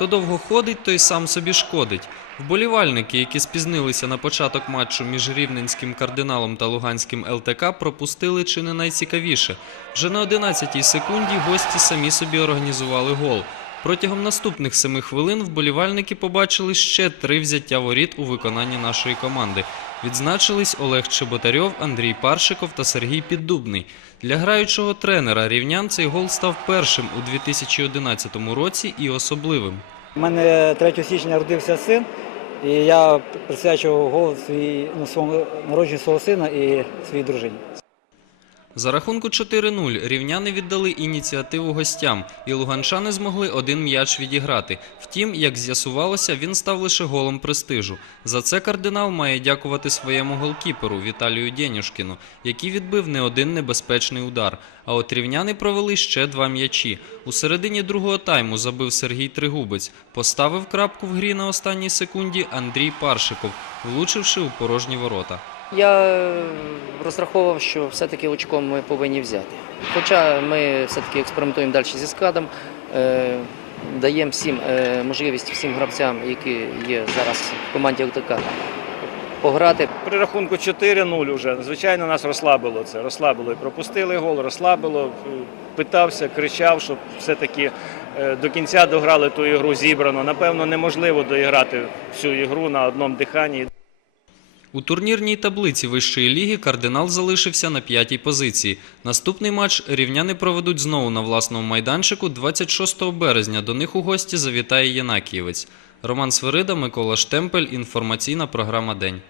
Хто довго ходить, той сам собі шкодить. Вболівальники, які спізнилися на початок матчу між рівненським кардиналом та луганським ЛТК, пропустили чи не найцікавіше. Вже на 11-й секунді гості самі собі організували гол. Протягом наступних семи хвилин вболівальники побачили ще три взяття воріт у виконанні нашої команди. Відзначились Олег Чеботарьов, Андрій Паршиков та Сергій Піддубний. Для граючого тренера рівнян цей гол став першим у 2011 році і особливим. У мене 3 січня родився син, і я присвячував гол свій, ну, своєму народженню свого сина і своїй дружині. За рахунку 4-0 рівняни віддали ініціативу гостям, і луганчани змогли один м'яч відіграти. Втім, як з'ясувалося, він став лише голом престижу. За це кардинал має дякувати своєму голкіперу Віталію Дєнюшкіну, який відбив не один небезпечний удар. А от рівняни провели ще два м'ячі. У середині другого тайму забив Сергій Тригубець. Поставив крапку в грі на останній секунді Андрій Паршиков, влучивши у порожні ворота. Я е, розраховував, що все-таки очком ми повинні взяти. Хоча ми все-таки експериментуємо далі зі складом, е, даємо всім е, можливість всім гравцям, які є зараз в команді ЛТК, пограти. При рахунку 4-0 вже, звичайно, нас розслабило це. Розслабило і пропустили гол, розслабило. Питався, кричав, щоб все-таки до кінця дограли ту ігру зібрано. Напевно, неможливо доіграти всю ігру на одному диханні. У турнірній таблиці вищої ліги кардинал залишився на п'ятій позиції. Наступний матч рівняни проведуть знову на власному майданчику 26 березня. До них у гості завітає Єнакієвець. Роман Свирида, Микола Штемпель. Інформаційна програма День.